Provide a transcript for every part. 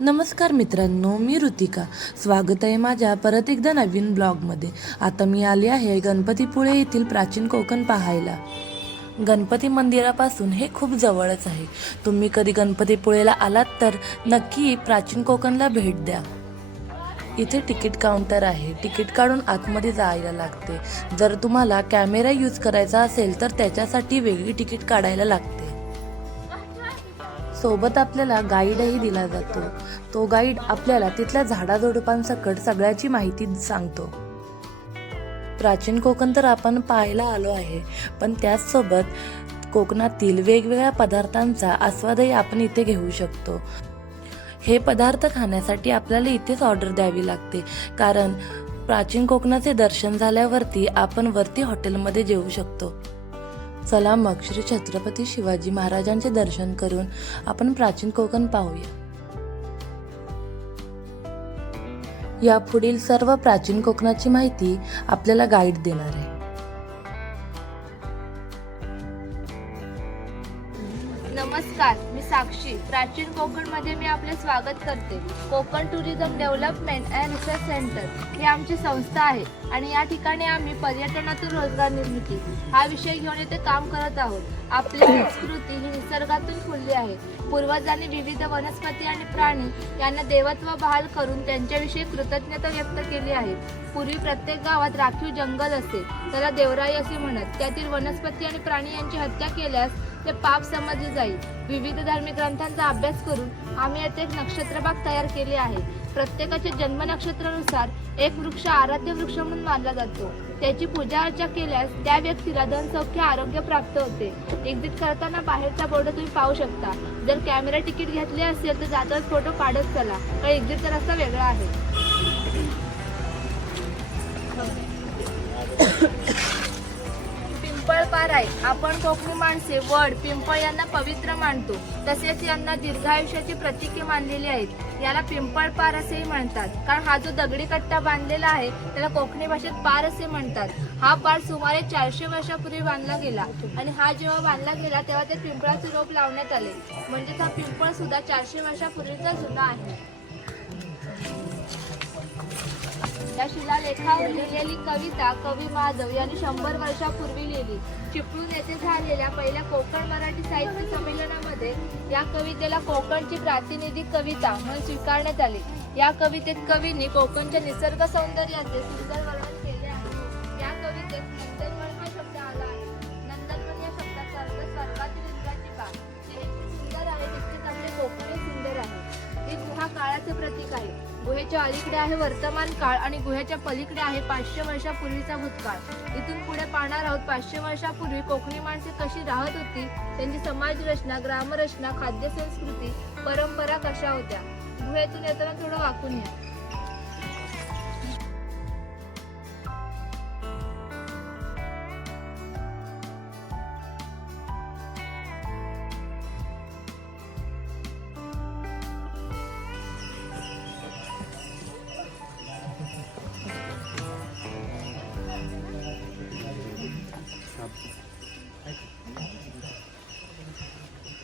नमस्कार मित्रांनो, मी ऋतिका. स्वागत आहे माझ्या परत एकदा नवीन ब्लॉगमध्ये. आता मी आले आहे गणपतीपुळे येथील प्राचीन कोकण पाहायला. गणपती मंदिरापासून हे खूप जवळच आहे. तुम्ही कधी गणपतीपुळेला आलात तर नक्की प्राचीन कोकणला भेट द्या. इथे तिकीट काउंटर आहे. तिकीट काढून आतमध्ये जायला लागते. जर तुम्हाला कॅमेरा यूज करायचा असेल तर त्याच्यासाठी वेगळी तिकीट काढायला लागते. सोबत आपल्याला गाईडही दिला जातो. तो गाईड आपल्याला तिथल्या झाडाझुडपांसकट सगळ्याची माहिती सांगतो. प्राचीन कोकण तर आपण पाहायला आलो आहे, पण त्याचसोबत कोकणातील वेगवेगळ्या पदार्थांचा आस्वादही आपण इथे घेऊ शकतो. हे पदार्थ खाण्यासाठी आपल्याला इथेच ऑर्डर द्यावी लागते, कारण प्राचीन कोकणाचे दर्शन झाल्यावरती आपण वरती हॉटेलमध्ये जेवू शकतो. चला मग श्री छत्रपती शिवाजी महाराजांचे दर्शन करून आपण प्राचीन कोकण पाहूया. या पुढील सर्व प्राचीन कोकणाची माहिती आपल्याला गाईड देणार आहे. नमस्कार, मी साक्षी. प्राचीन कोकणमध्ये मी आपले स्वागत करते. Konkan tourism development and research centre ही आमची संस्था आहे आणि या ठिकाणी आम्ही पर्यटनातून रोजगार निर्मिती हा विषय घेऊन येथे काम करत आहोत. आपली संस्कृती ही निसर्गातून फुलली आहे. पूर्वजांनी विविध वनस्पती आणि प्राणी यांना देवत्व बहाल करून त्यांच्याविषयी कृतज्ञता व्यक्त केली आहे. पूर्वी प्रत्येक गावात राखीव जंगल असे, त्याला देवराई असे म्हणत. त्यातील वनस्पती आणि प्राणी यांची हत्या केल्यास ते पाप समजले जाईल. विविध धार्मिक ग्रंथांचा अभ्यास करून आम्ही येथे एक नक्षत्रबाग तयार केली आहे. प्रत्येकाच्या जन्म नक्षत्रानुसार एक वृक्ष आराध्य वृक्ष म्हणून मानला जातो. त्याची पूजा अर्चा केल्यास त्या व्यक्तीला धन सौख्य आरोग्य प्राप्त होते. एक्झिट करताना बाहेरचा बोर्ड तुम्ही पाहू शकता. जर कॅमेरा तिकीट घेतले असेल तर जाताच फोटो काढत चला, कारण एक्झिटचा रस्ता वेगळा आहे. पिंपळपार आहे. आपण कोकणी माणसे वड, पिंपळ यांना पवित्र मानतो. तसेच यांना दीर्घायुष्याची प्रतीके मानलेली आहेत. याला पिंपळपार असेही म्हणतात, कारण हा जो दगडी कट्टा बांधलेला आहे त्याला कोकणी भाषेत पार असे म्हणतात. हा पार सुमारे 400 वर्षापूर्वी बांधला गेला आणि हा जेव्हा बांधला गेला तेव्हा ते पिंपळाचे रोप लावण्यात आले. म्हणजेच हा पिंपळ सुद्धा 400 वर्षापूर्वीचा जुना आहे. या शिलालेखावर लिहिलेली कविता कवी माधव यांनी 100 वर्षापूर्वी लिहिली. चिपळूण येथे झालेल्या पहिल्या कोकण मराठी साहित्य संमेलनामध्ये या कवितेला कोकणची प्रातिनिधिक कविता म्हणून स्वीकारण्यात आली. या कवितेत कवींनी कोकणच्या निसर्ग सौंदर्याचे सुंदर वर्णन केले आहे. या कवितेत नंदनवन हा शब्द आला आहे. नंदनवन या शब्दाचा अर्थ स्वर्गातील इंद्राची बाग. जे सुंदर आहे तितकेच आपले कोकणही सुंदर आहे. ही गुहा काळाचे प्रतीक आहे. गुहेच्या अलीकडे आहे वर्तमान काळ आणि गुहेच्या पलीकडे आहे 500 वर्षापूर्वीचा भूतकाळ. इथून पुढे पाहणार आहोत 500 वर्षापूर्वी कोकणी माणसे कशी राहत होती, त्यांची समाज रचना, ग्रामरचना, खाद्य संस्कृती, परंपरा कशा होत्या. गुहेतून येताना थोडं वाकून या.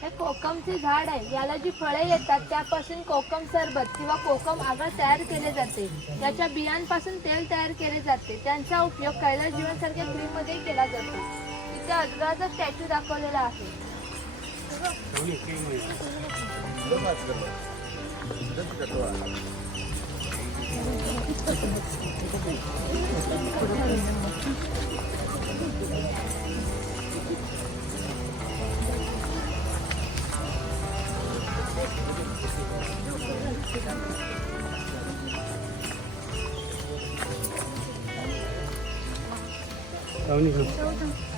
हे कोकमचे झाड आहे. याला जी फळे येतात त्यापासून कोकम सरबत किंवा कोकम आगळ तयार केले जाते. याच्या बियांपासून तेल तयार केले जाते. त्यांचा उपयोग कैलास जीवनसारख्या क्रीममध्ये केला जातो. इथे अजगराचा स्टॅच्यू दाखवलेला आहे.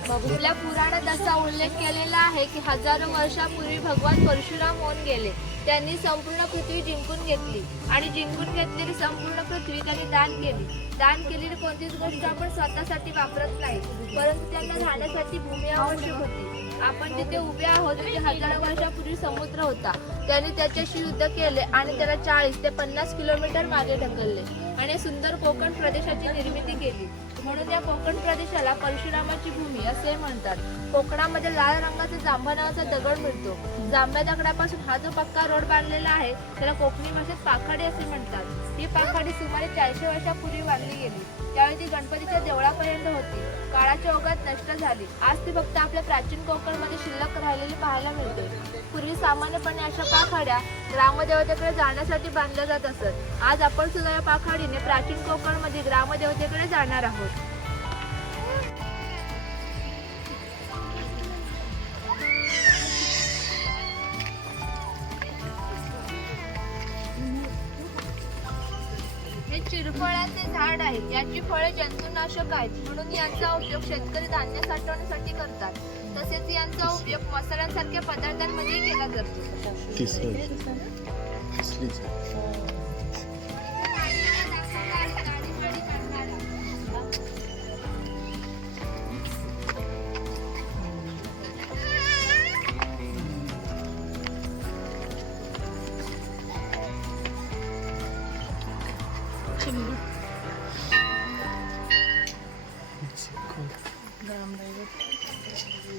आपल्या पुराणात असा उल्लेख केलेला आहे की हजारो वर्षापूर्वी भगवान परशुराम होऊन गेले. त्यांनी संपूर्ण पृथ्वी जिंकून घेतली आणि जिंकून घेतलेली संपूर्ण पृथ्वी त्यांनी दान केली. दान केलेली कोणतीच गोष्ट आपण स्वतःसाठी वापरत नाही, परंतु त्यांना राहण्यासाठी भूमी आवश्यक होती. आपण जिथे उभे आहोत तिथे हजारो वर्षापूर्वी समुद्र होता. त्यांनी त्याच्याशी युद्ध केले आणि त्याला 40 ते 50 किलोमीटर मागे ढकलले आणि सुंदर कोकण प्रदेशाची निर्मिती केली. म्हणून या कोकण प्रदेशाला परशुरामाची भूमी असे म्हणतात. कोकणामध्ये लाल रंगाचा जांभा नावाचा दगड मिळतो. जांभ्या दगडापासून हा जो पक्का रोड बांधलेला आहे त्याला कोकणी भाषेत पाखाडी असे म्हणतात. ही पाखाडी सुमारे 400 वर्षापूर्वी बांधली गेली. त्यावेळी ती गणपतीच्या देवळापर्यंत होती. काळाच्या ओघात नष्ट झाली. आज ती फक्त आपल्या प्राचीन कोकणमध्ये शिल्लक राहिलेली पाहायला मिळते. पूर्वी सामान्यपणे अशा पाखाड्या ग्रामदेवतेकडे जाण्यासाठी बांधल्या जात असत. आज आपण सुद्धा या पाखाडीने प्राचीन कोकणमध्ये ग्रामदेवतेकडे जाणार आहोत. हे चिरफळाचे झाड आहे. याची फळे जंतुनाशक आहेत म्हणून यांचा उपयोग शेतकरी धान्य साठवण्यासाठी करतात. तसेच यांचा उपयोग मसाल्यांसारख्या पदार्थांमध्ये केला जातो.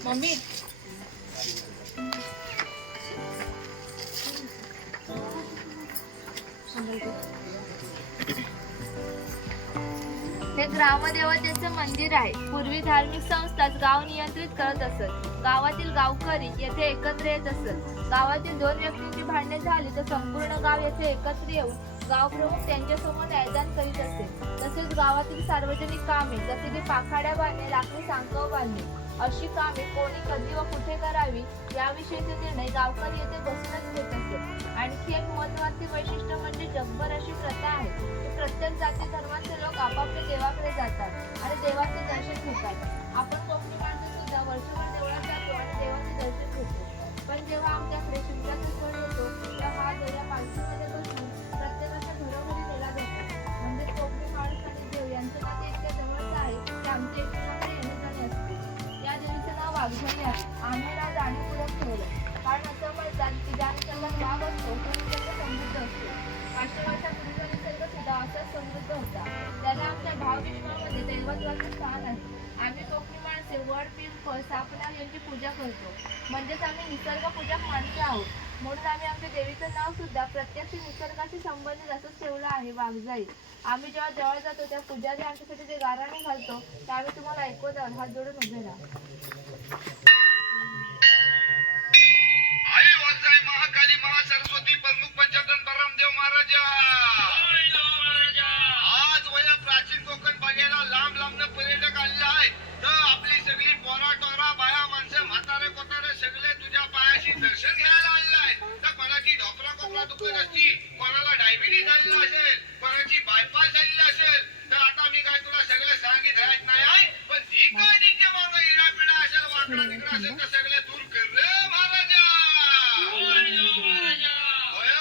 मम्मी हे ग्रामदेवतेचे मंदिर आहे. पूर्वी धार्मिक संस्थाच गाव नियंत्रित करत असत. गावातील गावकरी येथे एकत्र येत असत. गावातील 2 व्यक्तींची भांडणे झाली तर संपूर्ण गाव येथे एकत्र येऊन गावप्रमुख त्यांच्यासमोर न्यायदान करीत असे. तसेच गावातील सार्वजनिक कामे जसे की पाखाड्या बांधणे, लाकडी सांकव बांधणे अशी कामे कोणी कधी व कुठे करावी याविषयीचे निर्णय गावकरी येथे बसूनच घेत असत. आणखी एक महत्त्वाचे वैशिष्ट्य म्हणजे जगभर अशी प्रथा आहे की प्रत्येक जाती धर्माचे लोक आपापल्या देवाकडे जातात आणि देवाचे दर्शन घेतात. आपण कोकणी माणसं सुद्धा वर्षभर देवळात जातो आणि देवाचे दर्शन घेतो. पण जेव्हा आमच्याकडे शिमग्याचा सण येतो तेव्हा हा देव पालखीमध्ये बसून प्रत्येकाच्या घरोघरी नेला जातो. म्हणजे कोकणी माणूस आणि देव यांचं नाते इतक्या जवळचं आहे की आमच्या एकमेकांकडे येणे जाणे असते. या देवीचं नाव वाघझरी आहे. आम्ही नाव जाणीवपूर्वक ठेवलं कारण असं म्हणतात की ज्या निसर्गात वाघ असतो तो निसर्ग समृद्ध असतो. 500 वर्षापूर्वीचा निसर्ग सुद्धा असाच समृद्ध होता. त्याला आमच्या भावविश्वामध्ये दैवत्वाचं स्थान आहे. आम्ही कोकणी माणसे वड, पिंपळ, सापनाग यांची पूजा करतो. म्हणजेच आम्ही निसर्ग पूजक माणसे आहोत. म्हणून आम्ही आमच्या देवीचं नाव सुद्धा प्रत्यक्ष निसर्गाशी संबंधित असंच ठेवलं आहे, वाघजाई. आम्ही जेव्हा जवळ जातो त्या पुजारी आमच्यासाठी जे गाराणे घालतो ते आम्ही तुम्हाला ऐकवत आहोत. हात जोडून उभे राहा. आई वाघजाई, महाकाली, महासरस्वती, प्रमुख पंचायतन बरमदेव महाराजा. आज वया प्राचीन कोकण बघायला लांब लांबनं पर्यटक आलेले आहेत. तर आपली सगळी पोरा टोरा बाया माणसं म्हातारे कोतारे सगळे तुझ्या पायाशी दर्शन घ्यायला आलेले आहेत. तर कोणाची ढोपरा कोपरा दुखत असती, कोणाला डायबिटीज आलेला असेल, कोणाची बायपास झालेली असेल. तर आता मी काय तुला सगळं सांगित राहत नाही आहे. पण जी काय त्यांच्या मागं इडा पिडा असेल, वाकडा तिकडा असेल तर सगळे दूर कर रे महाराजा.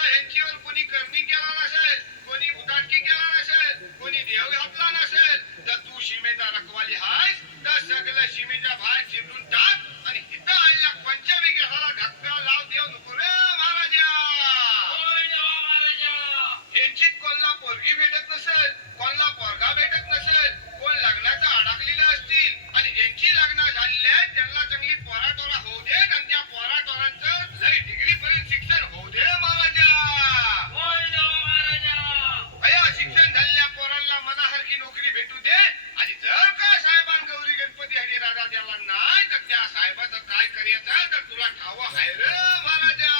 ह्यांच्यावर कोणी करणी केला नसेल, कोणी उदाटकी केला नसेल, कोणी देव घातला नसेल तर तू सीमेचा रखवाली आहेस. तर सगळं सीमेच्या बाहेर चिमडून टाक आणि इथं आलेल्या पंचविग्रहाला धक्का लाव देव नको रे महाराजा. यांची कोणला पोरगी भेटत नसेल, कोणला पोरगा भेटत नसेल, कोण लग्नाचा अडकलेला असतील आणि ज्यांची लग्न झालेली आहेत त्यांना चांगली पोराटोरा होऊ दे आणि त्या पोराटोरांचं लई डिग्री पर्यंत शिक्षण होऊ दे महाराजा. अया शिक्षण झालेल्या पोरांना मनासारखी नोकरी भेटू दे आणि जर का साहेबान गौरी गणपती हरिराजा द्याला नाही तर त्या साहेबाचं काय करायचं तर तुला ठाव आहे रे महाराजा.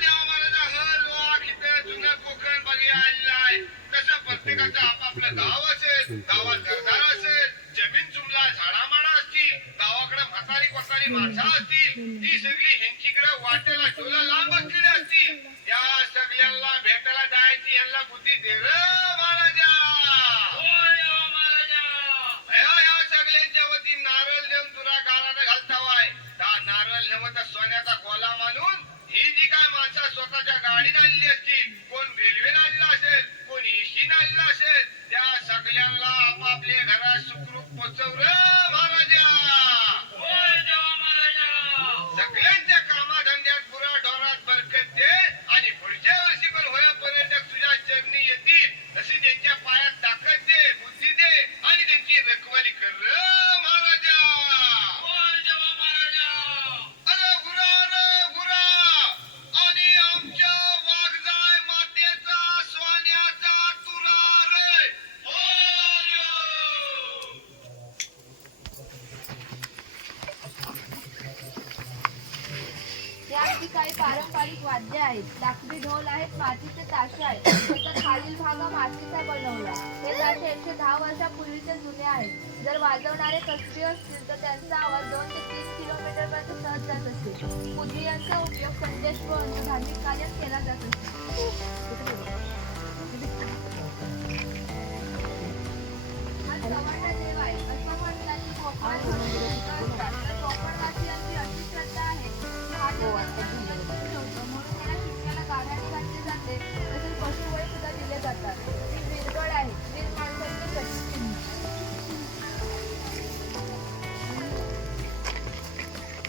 देवा महाराजा हर वाघ इथं जुनं कोकण बघायला आलेलं आहे. तसं प्रत्येकाचं आपापलं गाव असेल, गावात घरदार असेल, जमीन जुमला झाडामाडा असतील, गावाकडे म्हातारी कोतारी माणसं असतील, ती सगळी ह्यांचीकडे वाटेला टोला लांब असलेली असतील. या सगळ्यांना भेटायला जायची यांना बुद्धी दे रे महाराजा. या सगळ्यांच्या वती नारळ देऊन तुला गालाने घालता वाय. नारळ नव्हता सोन्याचा कोला मानून ही जी काय माणसं स्वतःच्या गाडीत आलेली असतील, कोण रेल्वेने आलेला असेल, कोण एसटीने आलेला असेल, त्या सगळ्यांना आपापल्या घरात सुखरूप पोचव रे महाराजा. सगळ्यांच्या पारंपरिक वाद्य आहेत. लाकडी ढोल आहेत, मातीचे ताशे आहेत. तर खालील भाग हा मातीचा बनवला. हे ताशे 110 वर्षापूर्वीचे जुने आहेत. जर वाजवणारे कसबी असतील तर त्यांचा आवाज 2 ते 3 किलोमीटरपर्यंत सहज जात असे. पुदियांचा उपयोग संदेश व धार्मिक कार्यात केला जात असे. हा सवाना देव आहे. असं म्हणतात की कोकणात भरपूर असतात. तर कोकणवासियांची अशी श्रद्धा आहे की हा देव वर्षातून ठेवतो म्हणून त्याला शिक्क्याला गाभाने घातले जाते. तसेच पशुबळी सुद्धा दिले जातात. ही वीरगड आहे. वीर माणसाचे प्रतिचिन्ह.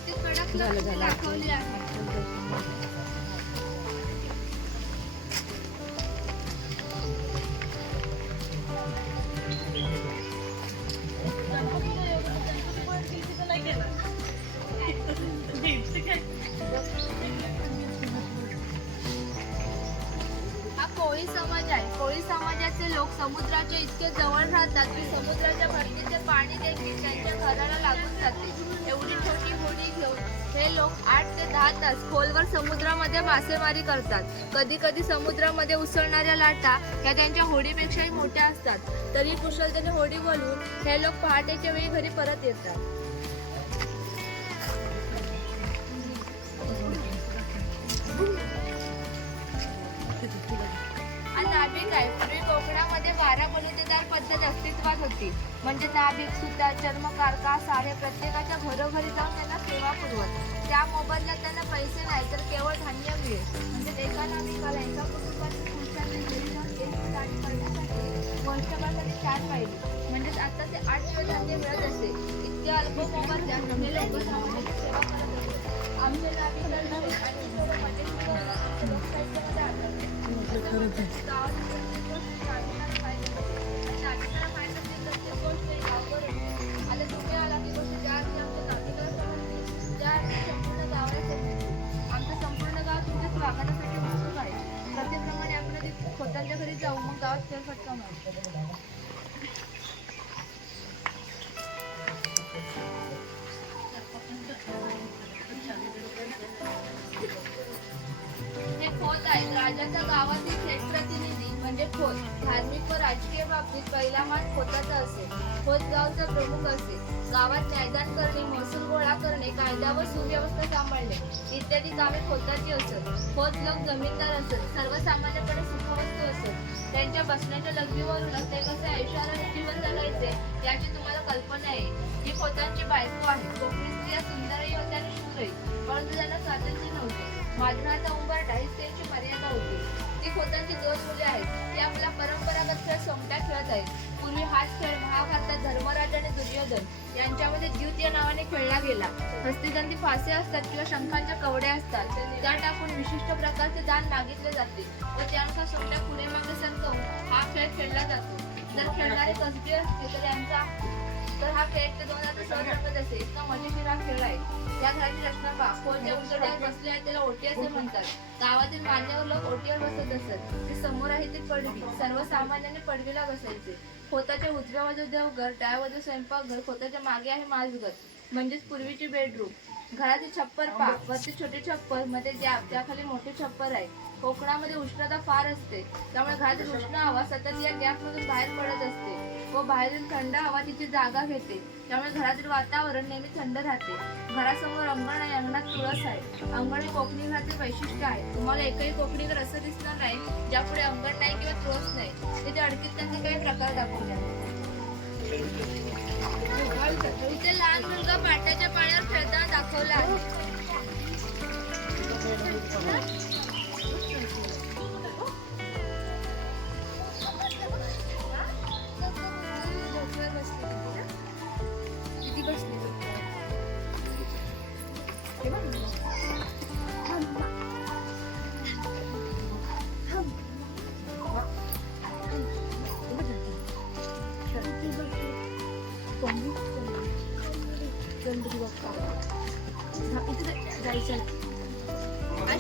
ती कडक लक्ष्मी दाखवली आहे. हा कोळी समाज आहे. कोळी समाजाचे लोक समुद्राच्या इतके जवळ राहतात की समुद्राच्या भरतीचे पाणी देखील त्यांच्या घराला लागून जाते. एवढी छोटी होडी घेऊन हे लोक 8 ते 10 तास खोलवर समुद्रामध्ये मासेमारी करतात. कधी कधी समुद्रामध्ये उसळणाऱ्या लाटा या त्यांच्या होडीपेक्षाही मोठ्या असतात. तरी कुशलतेने होडी वळवून हे लोक पहाटेच्या वेळी घरी परत येतात. नाभिक आहे. पूर्वी कोकणामध्ये 12 बलुतेदार पद्धत अस्तित्वात होती. म्हणजे नाभिक, सुतार, चर्मकार, सारे प्रत्येकाच्या घरोघरी जाऊन त्यांना सेवा पुरवत. त्या मोबदल्यात त्यांना पैसे नाही तर केवळ धान्य मिळेल. म्हणजे एका नाभिकाला एका कुटुंबातील पुरुषांनी घरी जाऊन एक गाडी करण्यासाठी वर्षभरासाठी 4 पाहिली. म्हणजेच आता ते 8 किलो धान्य मिळत असे. इतक्या अल्प मोबदल्यात हे लोक समाजाची सेवा करत होते. आमचे नाभिक आणि लोकसाहित्यामध्ये आढळते. आमचं संपूर्ण गाव तुमच्या स्वागतासाठी उत्सुक आहे. प्रत्येकप्रमाणे आपण स्वतःच्या घरी जाऊ, मग गावात फेरफटका मारू. हे खोत आहेत. राजाच्या गावातील थेट प्रतिनिधी म्हणजे खोत. धार्मिक व राजकीय बाबतीत पहिला मान खोताचा असेल. खोत गावचा प्रमुख असेल. गावात न्यायदान करणे, महसूल गोळा करणे, कायदा व सुव्यवस्था सांभाळणे इत्यादी कामे खोताची असत. खोत लोक जमीनदार असत. सर्वसामान्यपणे सुखवस्तू असत. त्यांच्या बसण्याच्या लग्नीवरूनच ते कसे ऐशाराने जीवन जगायचे याची तुम्हाला कल्पना आहे. ही खोतांची बायको आहे. कोकणी स्त्रिया सुंदरही होत्या आणि शूरही, परंतु त्यांना स्वातंत्र्य नव्हते. माजनाचा उंबरठा हीच त्यांची मर्यादा होती. ती खोतांची 2 मुले आहेत. ती आपला परंपरागत खेळ सोंगट्या खेळत आहेत. पूर्वी हाच खेळ महाभारतात धर्मराज आणि दुर्योधन यांच्यामध्ये द्यूत या नावाने खेळला गेला. हस्तिदंती फासे असतात किंवा शंखांच्या कवड्या असतात. त्या टाकून विशिष्ट प्रकारचे दान मागितले जाते व त्यानुसार सोंगट्या पुढे मागे सरकवून हा खेळ खेळला जातो. जर खेळणारे कसबी असते तर हा खेळ ते 2 हात सहज रंगत असे. इतका मजेशीर हा खेळ आहे. या घराची रचना पहा. खोत जे उंचवट्यावर बसले आहे त्याला ओटी असे म्हणतात. गावातील मान्यवर लोक ओटीवर बसत असत. जी समोर आहे ती पडवी. सर्वसामान्यांनी पडवीला बसायचे. खोताच्या उजव्या बाजूस देवघर, डाव्या बाजूस स्वयंपाकघर, खोताच्या मागे आहे माजघर म्हणजेच पूर्वीची बेडरूम. घराचे छप्पर पहा. वरती छोटे छप्पर, मध्ये गॅप, त्याखाली मोठे छप्पर आहे. कोकणामध्ये उष्णता फार असते. त्यामुळे घरातील उष्ण हवा सतत या गॅपमधून बाहेर पडत असते व बाहेरील थंड हवा तिची जागा घेते. त्यामुळे घरातील वातावरण नेहमी थंड राहते. घरासमोर अंगण आहे. अंगणात तुळस आहे. अंगण हे कोकणी घराचे वैशिष्ट्य आहे. तुम्हाला एकही कोकणी घर असं दिसणार नाही ज्यापुढे अंगण नाही किंवा तुळस नाही. तिथे अडकीत त्यांचे काही प्रकार दाखवले आहेत. इथे लहान मुलगा पाट्याच्या पाण्यावर खेळताना दाखवला आहे.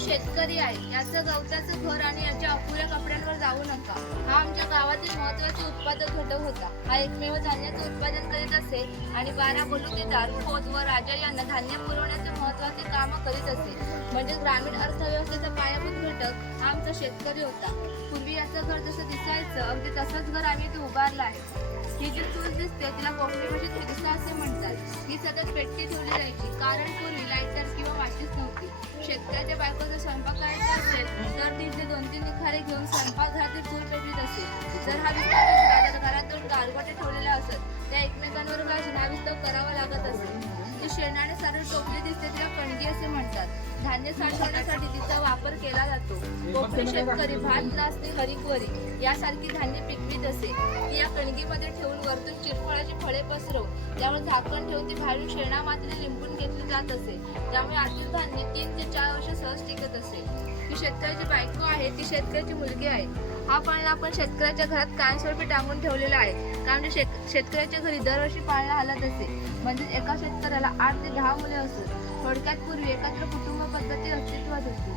शेतकरी आहे याचं गवताचं घर आणि याच्या अपुऱ्या कपड्यांवर जाऊ नका. हा आमच्या गावातील महत्वाचे उत्पादक घटक होता. हा एकमेव धान्याचं उत्पादन करीत असे आणि 12 बलुतेदार, खोत व राजा यांना धान्य पुरवण्याचे महत्वाचे काम करीत असे. म्हणजे ग्रामीण अर्थव्यवस्थेचा पायाभूत घटक हा आमचा शेतकरी होता. पूर्वी याचं घर जसं दिसायचं अगदी तसंच घर आम्ही इथे उभारलं आहे. ही जी चूल दिसते तिला कोकणी भाषेत हिरसा असे म्हणतात. ही सतत पेटती ठेवली जायची कारण पूर्वी लायटर किंवा माचीस नव्हती. शेतकऱ्याच्या बायकोचा स्वयंपाक करायचा असेल तर ती 2-3 निखारे घेऊन स्वयंपाकघरातील चूल पेटवीत असे. जर हा विस्तार असला तर घरात 2 गारगोटे ठेवलेले असत. त्या एकमेकांवर घासून हा विस्तार करावा लागत असे. जी शेणाने सारं टोपली दिसते तिला कणगी असे म्हणतात. धान्य साठवण्यासाठी तिचा वापर केला जातो. कोकणी शेतकरी भात, नाचणी, हरिगवरी यासारखी धान्य पिकवीत असे. ती या कणगीमध्ये ठेवून वरतून चिरफळाची फळे पसरवून त्यावर झाकण ठेवून ती बाहेरून शेणा मातीने लिंबून घेतली जात असे. त्यामुळे आतील धान्य 3 ते 4 वर्ष सहज टिकत असे. ही शेतकऱ्याची बायको आहे ती शेतकऱ्याची मुलगी आहे. हा पाळणा आपण शेतकऱ्याच्या घरात कायमस्वरूपी टांगून ठेवलेला आहे. कारण शेतकऱ्याच्या घरी दरवर्षी पाळणा हलत असे. म्हणजेच एका शेतकऱ्याला 8 ते 10 मुले असत. थोडक्यात पूर्वी एकत्र कुटुंब पद्धती अस्तित्वात होती.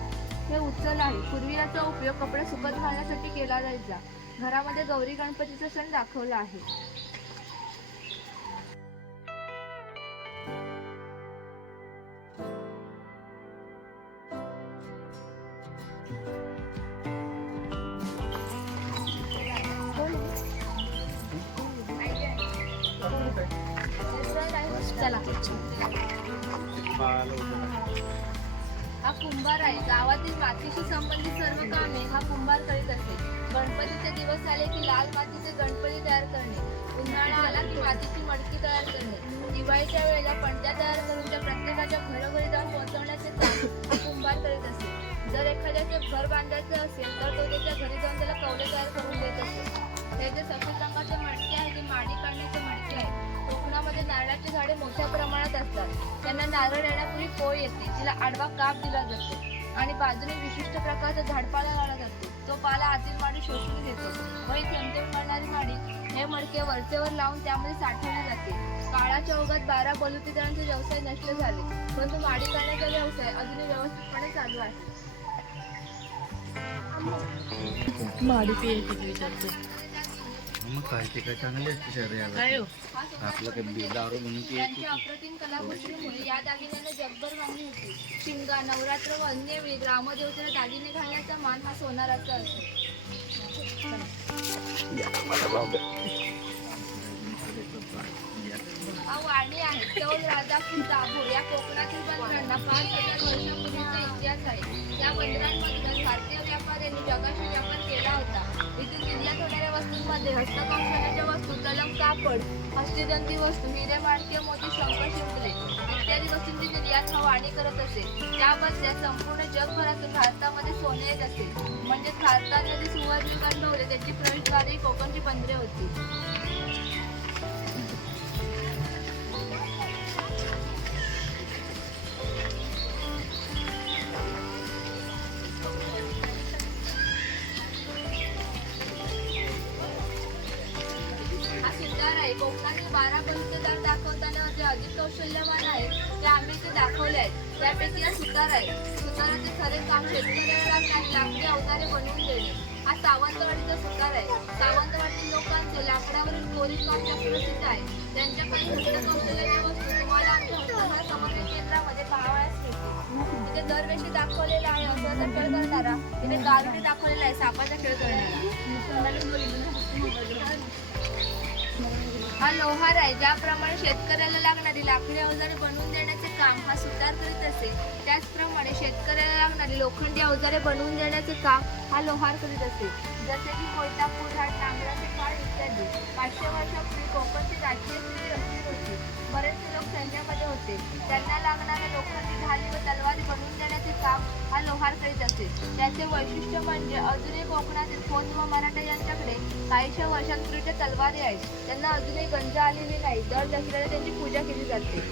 हे उचल आहे. पूर्वी याचा उपयोग कपडे सुकत घालण्यासाठी केला जायचा. घरामध्ये गौरी गणपतीचा सण दाखवला आहे. चला. हा कुंभार आहे. गावातील मातीशी संबंधित सर्व कामे हा कुंभार करीत असे. गणपतीचे दिवस आले की लाल मातीचे गणपती तयार करणे, उन्हाळा आला की मातीची मडकी तयार करणे, दिवाळीच्या वेळेला पणत्या तयार करून त्या प्रत्येकाच्या घरोघरी जाऊन पोहोचवण्याचे काम हा कुंभार करीत असे. जर एखाद्याचे घर बांधायचे असेल तर तो त्याच्या घरी जाऊन त्याला कवले तयार करून देत असे. हे जे सफेद रंगाचे मडके आहे ते माडी काढण्याचे मडके आहे. कोकणामध्ये नारळाची झाडे मोठ्या प्रमाणात असतात. त्यांना नारळ येण्यापूर्वी पोळ येते, तिला आडवा काप दिला जातो आणि बाजूने विशिष्ट प्रकारचा झाडपाला लावला जातो. तो पाला आतील माडी शोषून घेतो व ही थेंब करणारी माडी हे मडके वरचेवर लावून त्यामध्ये साठवली जाते. काळाच्या ओघात 12 बलुतेदारांचे व्यवसाय नष्ट झाले, परंतु माडी काढण्याचा व्यवसाय अजूनही व्यवस्थितपणे चालू आहे. माडी पियाची विचारतो मग काय ते काय चांगले असते सर काय हो? आपलं कधी दारू म्हणून की त्यांची अप्रतिम कलाकुसरीमुळे या दागिन्यांना जगभर मागणी होती. शिमगा, नवरात्र व अन्य वेळी ग्रामदेवतेला दागिने घालण्याचा मान हा सोनाराचा असतो. हा वाणी आहे. चौल, राजापूर, दाभोळ या कोकणातील बंदरांना 5,000 वर्षापूर्वीचा इतिहास आहे. या बंदरांमधूनच भारतीय व्यापाऱ्यांनी जगाशी व्यापार केला होता. इथून निर्यात होणाऱ्या वस्तूंमध्ये हस्तकौशल्याच्या वस्तू, तलम, कापड, हस्तिदंती वस्तू, हिरे, माणके, मोती, शंख, शिंपले इत्यादी वस्तूंची निर्यात हा वाणी करत असे. त्याबद्दल संपूर्ण जगभरातून भारतामध्ये सोने येत असे. म्हणजे भारताने जे सुवर्ण गंडवले त्याची प्रवेशद्वारे कोकणची बंदरे होती. कोकणातील 12 बलुतेदार दाखवताना जे अधिक कौशल्यवान आहेत ते आम्ही इथे दाखवले आहेत. त्यापैकी हा सुतार आहे. सुताराचे खरे काम शेतकऱ्याला काही लाकडी अवजारे बनवून देणे. हा सावंतवाडीचा सुतार आहे. सावंतवाडी लोकांचे लाकडावरील कोरीवकाम प्रसिद्ध आहे. त्यांच्या काही हस्तकौशल्याच्या वस्तू तुम्हाला आमच्या हस्तकला समन्वय केंद्रामध्ये पाहावयास मिळतील. तिथे दरवेळी दाखवलेला आहे असं खेळ करणारा, तिथे गारुडी दाखवलेला आहे सापाचा खेळ करणारा. हा लोहार आहे. ज्याप्रमाणे शेतकऱ्याला लागणारी लाकडी अवजारे बनवून देण्याचे काम हा सुतार करीत असे, त्याचप्रमाणे शेतकऱ्याला लागणारी लोखंडी अवजारे बनवून देण्याचे काम हा लोहार करीत असे. जसे की कोयता, कुऱ्हाड, नांगराचे फाळ इत्यादी. 500 वर्षापूर्वी कोकणची राजकीय स्थिती अशी होती. बरेचसे लोक सैन्यामध्ये होते. त्यांना लागणाऱ्या लोखंडी ढाली व तलवारी बनवून देण्याचे काम हा लोहार करीत असे. त्याचे वैशिष्ट्य म्हणजे अजूनही कोकणातील खोत व मराठा यांच्याकडे काहीशा वर्षांपूर्वीच्या तलवारी आहेत. त्यांना अजूनही गंज आलेली नाही. दर दसऱ्याला त्यांची पूजा केली जाते.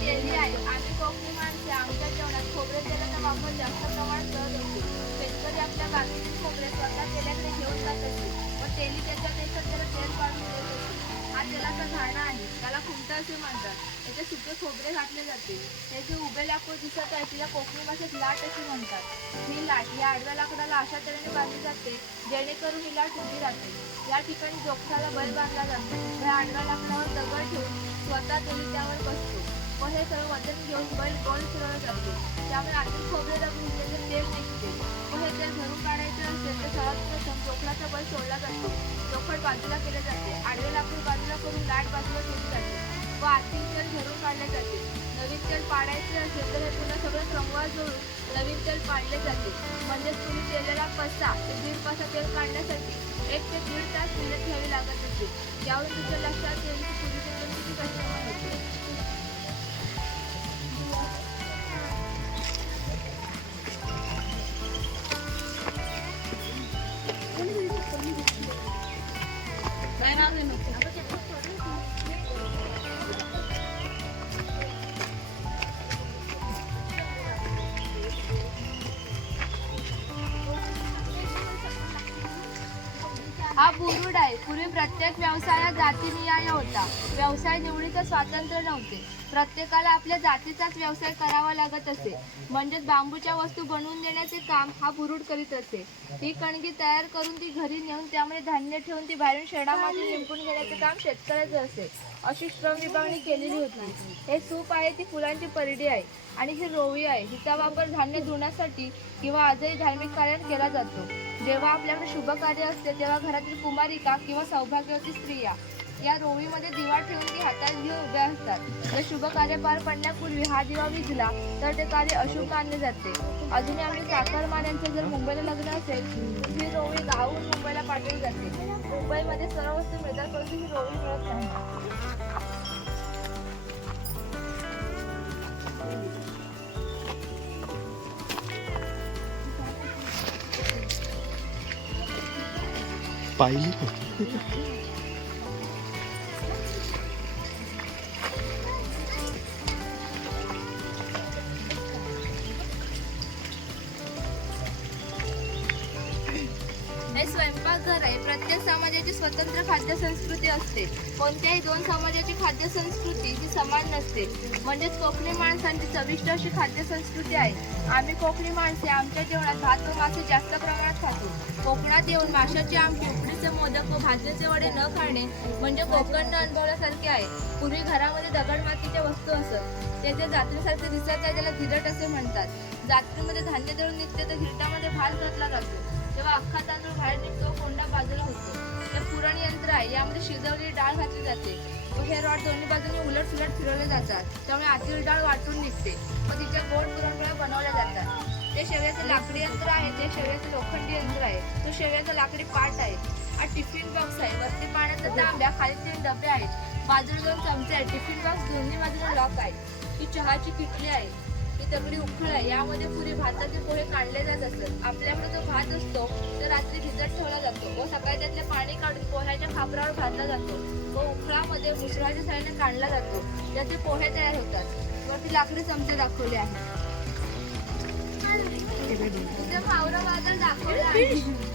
तेली आहे. आम्ही कोकणी माणसे आमच्या जेवणात खोबरे तेलाचा वापर जास्त प्रमाणात करत असतो. शेतकरी आपल्या बागेतील खोबरे स्वतः तेलाकडे घेऊन जात असते व तेली त्याच्या देशात त्याला तेल काढून देत असते. हा तेलाचा घाणा आहे, त्याला खुमटा असे म्हणतात. याचे सुके खोबरे घातले जाते. हे जे उभे लाकूड दिसत आहे तिला कोकणी भाषेत लाट असे म्हणतात. ही लाट या आडव्या लाकडाला अशा तऱ्हेने बांधली जाते जेणेकरून ही लाट उभी राहते. या ठिकाणी जोगठाला बैल बांधला जातो. या आडव्या लाकडावर दगड ठेवून स्वतः तेली त्यावर बसतो व हे सर्व वजन घेऊन बैल गोल फिरवला जातो. त्यामुळे आतील खोबरे दाबून तेल निघते व हे तेल भरून काढायचे असेल तर सर्वात प्रथम जोखडाचा बैल सोडला जातो. जोखड बाजूला केले जाते. आडवे लाकूड बाजूला करून लाट बाजूला ठेवली जाते व आतील तेल भरून काढले जाते. नवीन तेल पाडायचे असेल तर हे पुन्हा सगळं क्रमवार जोडून नवीन तेल पाडले जाते. म्हणजेच तुम्ही केलेला पसा ते 1.5 पसा तेल काढण्यासाठी 1 ते 1.5 तास मेहनत घ्यावी लागत असते. यावरून तुमच्या लक्षात येईल की पूर्वी किती कष्टमय होते. हा बुरुड आहे. पूर्वी प्रत्येक व्यवसायात जातीनिहाय होता. व्यवसाय निवडीचं स्वातंत्र्य नव्हते. प्रत्येकाला आपल्या जातीचाच व्यवसाय करावा लागत असे. म्हणजेच बांबूच्या वस्तू बनवून देण्याचे काम हा बुरुड करीत असे. ही कणगी तयार करून ती घरी नेऊन त्यामध्ये धान्य ठेवून ती बाहेरून शेणामध्ये लिंपून घेण्याचे काम शेतकऱ्याचे असे. अशी श्रम विभागणी केलेली होती. हे सूप आहे ती फुलांची परडी आहे आणि ही रोवी आहे. हिचा वापर धान्य धुण्यासाठी किंवा आजही धार्मिक कार्यात केला जातो. जेव्हा आपल्याकडे शुभ कार्य असते तेव्हा घरातील कुमारिका किंवा सौभाग्यवती स्त्रिया या रोवीमध्ये दिवा ठेवून ती हातात घेऊन उभ्या असतात. जर शुभ कार्य पार पडण्यापूर्वी हा दिवा विझला तर ते कार्य अशुभ मानले जाते. अजूनही आमच्या चाकरमान यांचं जर मुंबईला लग्न असेल तर ही रोवी गावाहून मुंबईला पाठवली जाते. मुंबईमध्ये सर्व वस्तू मिळतात परंतु ही रोवी मिळत नाही. पाहिली हे स्वयंपाकघर आहे. प्रत्येक समाजाची स्वतंत्र खाद्य संस्कृती असते. कोणत्याही 2 समाजाची खाद्य संस्कृती ही समान नसते. म्हणजेच कोकणी माणसांची चविष्ट अशी खाद्य संस्कृती आहे. आम्ही कोकणी माणसे आमच्या जेवणात भात व मासे जास्त प्रमाणात खातो. कोकणात येऊन माशाची आमटी, उकडीचे मोदक व भाजणीचे वडे न खाणे म्हणजे कोकण न अनुभवल्यासारखे आहे. पूर्वी घरामध्ये दगडमातीच्या वस्तू असत. तेथे जात्रेसारखे दिसत आहे त्याला धिरट असे म्हणतात. जात्रेमध्ये धान्य दळून निघते तर धिरटामध्ये भात घातला जातो. तेव्हा अख्खा तांदूळ बाहेर निघतो, कोंडा बाजूला होतो. हे पुरण यंत्र आहे. यामध्ये शिजवलेली डाळ घातली जाते व हे रॉड दोन्ही बाजूने उलट सुलट फिरवले जातात. त्यामुळे आतील डाळ वाटून निघते व तिच्या गोड पुरणपोळ्या बनवल्या जातात. ते शेवयाचे लाकडी यंत्र आहे. ते शेवयाचे लोखंडी यंत्र आहे. तो शेवयाचा लाकडी पाट आहे. हा टिफिन बॉक्स आहे. वरती पाण्याचा तांब्या, खाली 3 डबे आहेत. बाजूला 2 चमचे आहेत. टिफिन बॉक्स दोन्ही बाजूला लॉक आहे. ही चहाची किटली आहे. ही दगडी उखळ आहे. यामध्ये पुरी भाताचे पोहे काढले जात असत. आपल्याकडे जो भात असतो तो रात्री भिजत ठेवला जातो व सकाळी त्यातले पाणी काढून पोह्याच्या खापरावर भाजला जातो व उखळामध्ये मुसळाच्या साह्याने काढला जातो. त्याचे पोहे तयार होतात. वरती लाकडी चमचे दाखवले आहेत. इथे फावरा बाजार दाखवला आहे.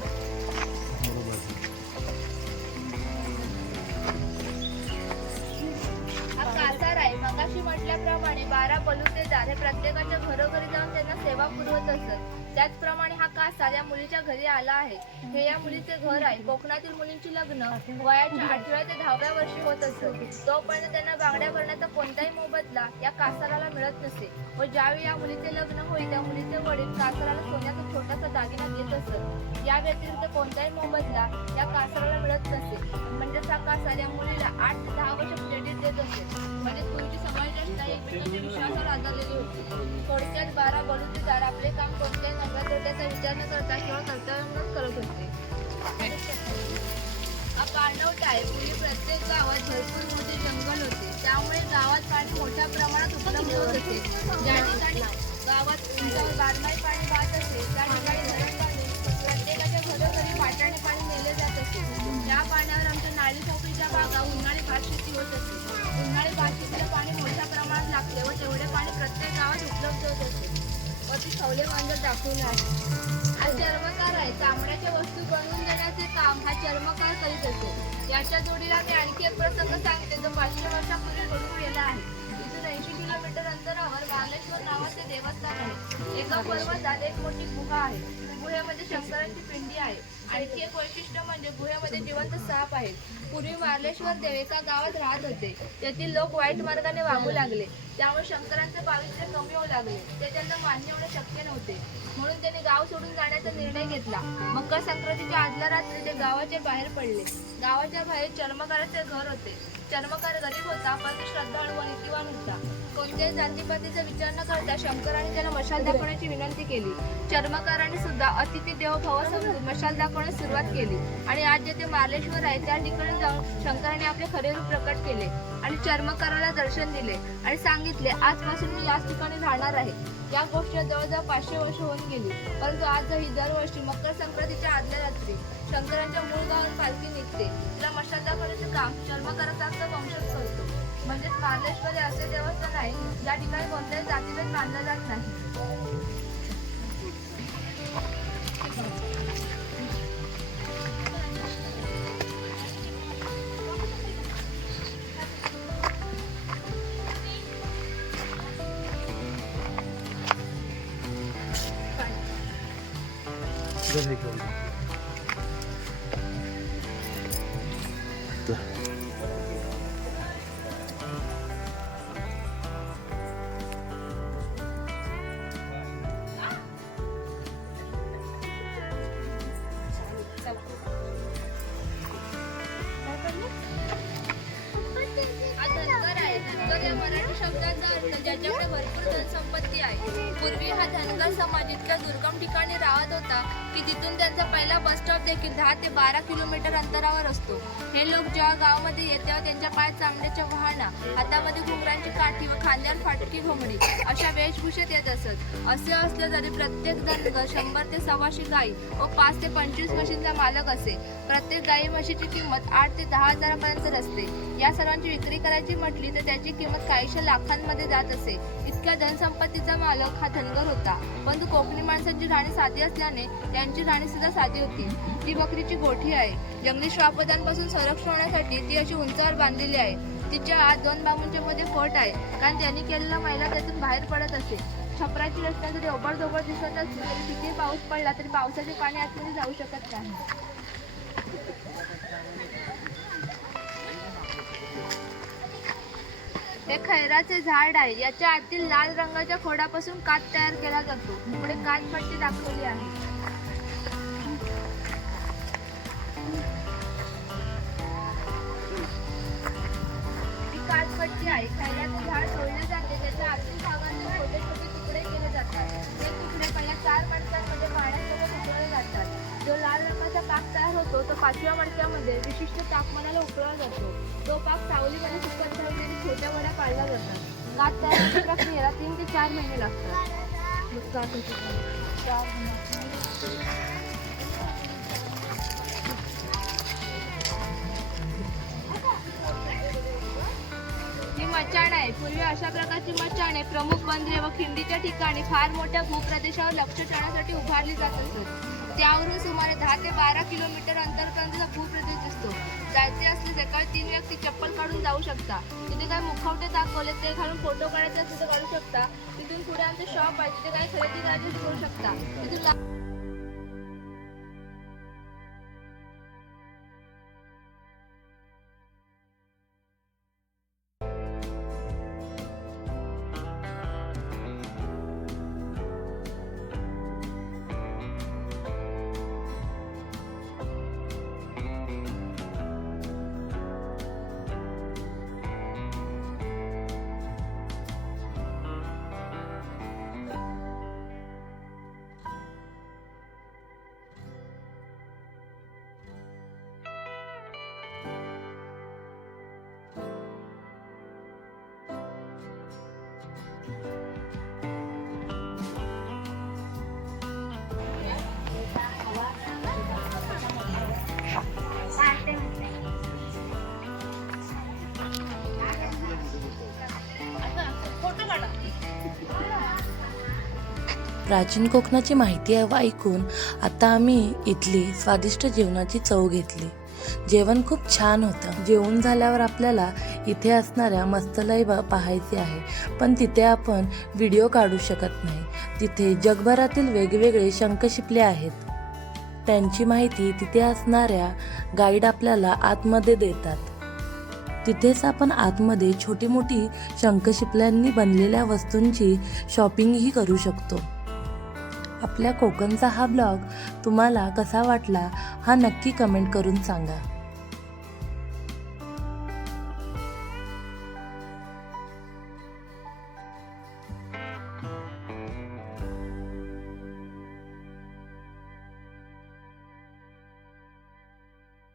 कासार आहे. मगाशी म्हटल्याप्रमाणे 12 बलुतेदार हे प्रत्येकाच्या घरोघरी जाऊन त्यांना सेवा पुरवत असत. त्याचप्रमाणे हा कासार या मुलीच्या घरी आला आहे. हे या मुलीचे घर आहे. कोकणातील मुलींची लग्न वयाच्या 8व्या ते 10व्या वर्षी होत असत. तोपर्यंत त्यांना बांगड्या भरण्याचा कोणताही मोबदला या कासाराला मिळत नसे व ज्यावेळी या मुलीचे लग्न होईल त्या मुलीचे वडील कासाराला सोन्याचा छोटासा दागिना देत असत. या व्यतिरिक्त कोणताही मोबदला या कासाराला मिळत नसे. म्हणजेच हा कासार या मुलीला 8 ते 10 वर्ष क्रेडिट देत असे. म्हणजे पूर्वीची समाजरचना एकमेकांच्या विश्वासावर आधारलेली होती. थोडक्यात 12 बलुतेदार आपले काम कोणत्याही नव्या तोट्याचा विचार न करता केवळ कर्तव्य म्हणून करत होते. हा पाणवठ आहे. पूर्वी प्रत्येक गावात भरपूर मोठे जंगल होते. त्यामुळे गावात पाणी मोठ्या प्रमाणात उपलब्ध होत असे. ज्या ठिकाणी गावात उंचावर 12माही पाणी वाहत असे त्या ठिकाणी धरण बांधून प्रत्येकाच्या घरोघरी वाटाणे पाणी नेले जात असे. या पाण्यावर आमच्या नाळी पोखरीच्या भागा उन्हाळी भात शेती होत असते. उन्हाळी भात शेतीला पाणी मोठ्या प्रमाणात लागते व तेवढे पाणी प्रत्येक गावात उपलब्ध होत असते. व ती खवले मांजर दाखवलं आहे. हा चर्मकार आहे. चामड्याच्या वस्तू बनवून देण्याचे काम हा चर्मकार करीत असतो. याच्या जोडीला मी आणखी एक प्रसंग सांगते जो 500 वर्षापूर्वी घडून गेला आहे. इथून 80 किलोमीटर अंतरावर बालेश्वर नावाचे देवस्थान आहे. एका पर्वतात एक मोठी गुहा आहे. गुहेमध्ये शंकरांची पिंडी आहे. आणखी एक वैशिष्ट्य म्हणजे गुहेमध्ये जिवंत साप आहेत. पूर्वी मार्लेश्वर देव एका गावात राहत होते. तेथील लोक वाईट मार्गाने वागू लागले. त्यामुळे शंकरांचे पावित्र्य कमी होऊ लागले. ते त्यांना मान्य होणे शक्य नव्हते. म्हणून त्यांनी गाव सोडून जाण्याचा निर्णय घेतला. मकर संक्रांतीच्या आदल्या रात्री ते गावाच्या बाहेर पडले. गावाच्या बाहेर चर्मकाराचे घर होते. चर्मकार गरीब होता, पण तो श्रद्धाळू व नीतिवान होता. कोणत्याही जातीपातीचा विचार न करता शंकराने त्याला मशाल दाखवण्याची विनंती केली. चर्मकाराने सुद्धा अतिथी देव भव समजून मशाल दाखवण्यास सुरुवात केली. आणि आज जेथे मार्लेश्वर आहे त्या ठिकाणी जाऊन शंकराने आपले खरे रूप प्रकट केले आणि चर्मकाराला दर्शन दिले आणि सांगितले, आजपासून मी याच ठिकाणी राहणार आहे. या गोष्टीला जवळजवळ 500 वर्ष होऊन गेली. परंतु आजही दरवर्षी मकर संक्रांतीच्या आदल्या रात्री शंकरांच्या मूळ गावात पालखी निघते. तिला मशाल दाखवण्याचे काम चर्मकाराचा वंशज करतो. म्हणजेच मार्लेश्वर हे असे देवस्थान आहे ज्या ठिकाणी कोणत्याही जातीभेद मानला जात नाही. हा धनगर आहे. धनगर या मराठी शब्दाचा अर्थ ज्याच्याकडे भरपूर धनसंपत्ती आहे. पूर्वी हा धनगर समाज इतक्या दुर्गम ठिकाणी राहत होता की तिथून त्यांचा पहिला बस स्टॉप देखील 10 ते 12 किलोमीटर अंतरावर असतो. हे लोक जेव्हा गावामध्ये येत तेव्हा त्यांच्या पायात चामड्याच्या वहाणा, हातामध्ये घुंगरांची काठी व खांद्यावर फाटकी घोंगडी अशा वेशभूषेत येत असत. असे असले तरी प्रत्येक धनगर 100 ते 125 गायी व 5 ते 25 म्हशींचा मालक असे. प्रत्येक गायी म्हशीची किंमत 8 ते 10 हजारापर्यंत असते. या सर्वांची विक्री करायची म्हटली तर त्याची किंमत काहीशा लाखांमध्ये जात असे. इतक्या धनसंपत्तीचा मालक हा धनगर होता. परंतु कोकणी माणसांची राहणी साधी असल्याने त्यांची राहणी सुद्धा साधी होती. ती बकरीची गोठी आहे. जंगली श्वापदांपासून संरक्षण होण्यासाठी ती अशी उंचावर बांधलेली आहे. तिच्या आत 2 बांबूंच्या मध्ये फट आहे, कारण त्यांनी केलेला मैला त्यातून बाहेर पडत असे. छपराची रस्ता जरी ओबडधोबड दिसत असली तरी किती पाऊस पडला तरी पावसाचे पाणी आतमध्ये जाऊ शकत नाही. हे खैराचे झाड आहे. याच्या आतील लाल रंगाच्या खोडापासून कात तयार केला जातो. पुढे कातपट्टी दाखवली आहे. ही कातपट्टी आहे. खैराचे झाड तोडले जाते. त्याच्या आतील भागांचे छोटे छोटे तुकडे केले जातात. हे तुकडे पहिल्या 4 मडक्यांमध्ये पाण्यासोबत उकळले जातात. जो लाल रंगाचा पाक तयार होतो तो 5व्या मडक्यामध्ये विशिष्ट तापमानाला उकळला जातो. तो पाक सावलीमध्ये सुकत ठेवलेली छोट्या वड्या पाडल्या जातात. कात तयार होण्याच्या प्रक्रियेला 3 ते 4 महिने लागतात. ही मचाण आहे. पूर्वी अशा प्रकारची मचाणे प्रमुख बंदरे व खिंडीच्या ठिकाणी फार मोठ्या भूप्रदेशावर लक्ष ठेवण्यासाठी उभारली जात असत. त्यावरून सुमारे 10 ते 12 किलोमीटर अंतरापर्यंतचा भूप्रदेश दिसतो. जायचे असले सकाळी 3 व्यक्ती चप्पल काढून जाऊ शकता. तिथे काही मुखवटे दाखवले ते घालून फोटो काढायचा तिथे काढू शकता. तिथून पुढे आमचे शॉप आहे, तिथे काही खरेदी करायची करू शकता. तिथून प्राचीन कोकणाची माहिती ऐकून आता आम्ही इथली स्वादिष्ट जेवणाची चव घेतली. जेवण खूप छान होतं. जेवण झाल्यावर आपल्याला इथे असणाऱ्या मस्तलाई पाहायचे आहे, पण तिथे आपण व्हिडिओ काढू शकत नाही. तिथे जगभरातील वेगवेगळे शंख शिंपले आहेत. त्यांची माहिती तिथे असणाऱ्या गाईड आपल्याला आतमध्ये देतात. तिथेच आपण आतमध्ये छोटी मोठी शंखशिंपल्यांनी बनलेल्या वस्तूंची शॉपिंगही करू शकतो. आपल्या कोकणचा हा ब्लॉग तुम्हाला कसा वाटला हा नक्की कमेंट करून सांगा.